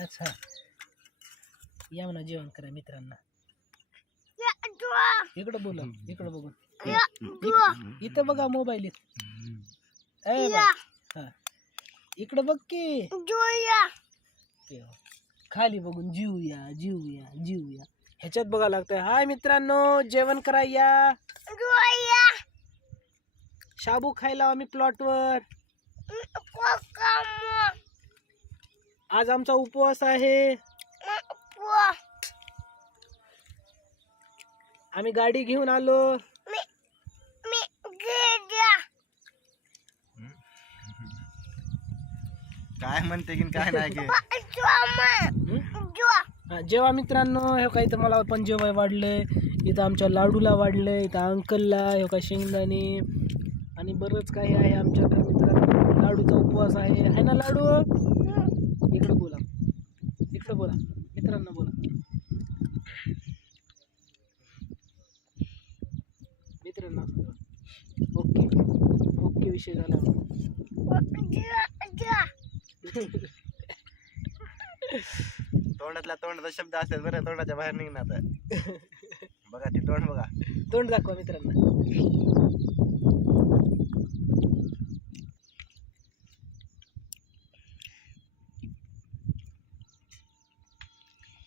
अच्छा या म्हणा जेवण करा मित्रांना. इकडं बोला, इकडं बघून इथं बघा मोबाईल हा इकडं बघ की खाली बघून जीवूया जीवूया जीवूया ह्याच्यात बघा लागतंय. हाय मित्रांनो जेवण करा या. शाबू खायला आम्ही प्लॉटवर. आज आमचा उपवास आहे. आम्ही गाडी घेऊन आलो. काय म्हणते की काय नाही की जेव्हा मित्रांनो हे काही तर मला पण जेव्हा वाढलंय. इथं आमच्या लाडूला वाढलंय, इथं अंकलला हे काय शेंगदाणे आणि बरंच काही आहे आमच्याकडे मित्रांनो. लाडूचा उपवास आहे ना लाडू. इकडं बोला, इकडं बोला मित्रांनो बोला. मित्रांनो ओके ओके विषय झाला. तोंडाचा शब्द असतात बरं, तोंडाच्या बाहेर निघणार. बघा ते तोंड बघा, तोंड दाखवा मित्रांना.